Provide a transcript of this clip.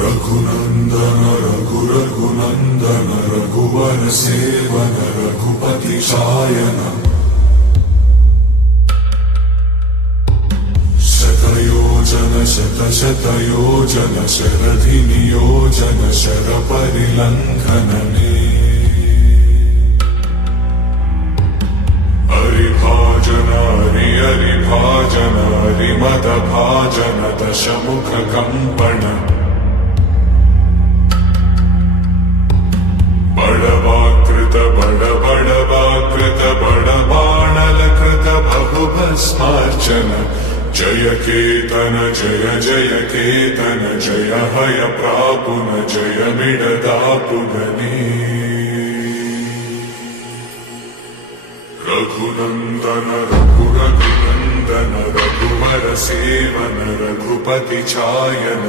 रघुनंदन रघुनंदन रघुवर seven Raghupati Shayan शतयोजन शतशतयोजन शरधि नियोजन sir परिलंघनने हरिभाजन हरिभाजन हरिमद भाजन दशमुख कंपन बड़वाकृत बड़बाणलकृत बहुभस्मार्चन जय केतन जय जय केतन जय हय प्रापुन जय मिडदापुगने रघुनंदन रघुनंदन रघुवर सेवन रघुपति चायन।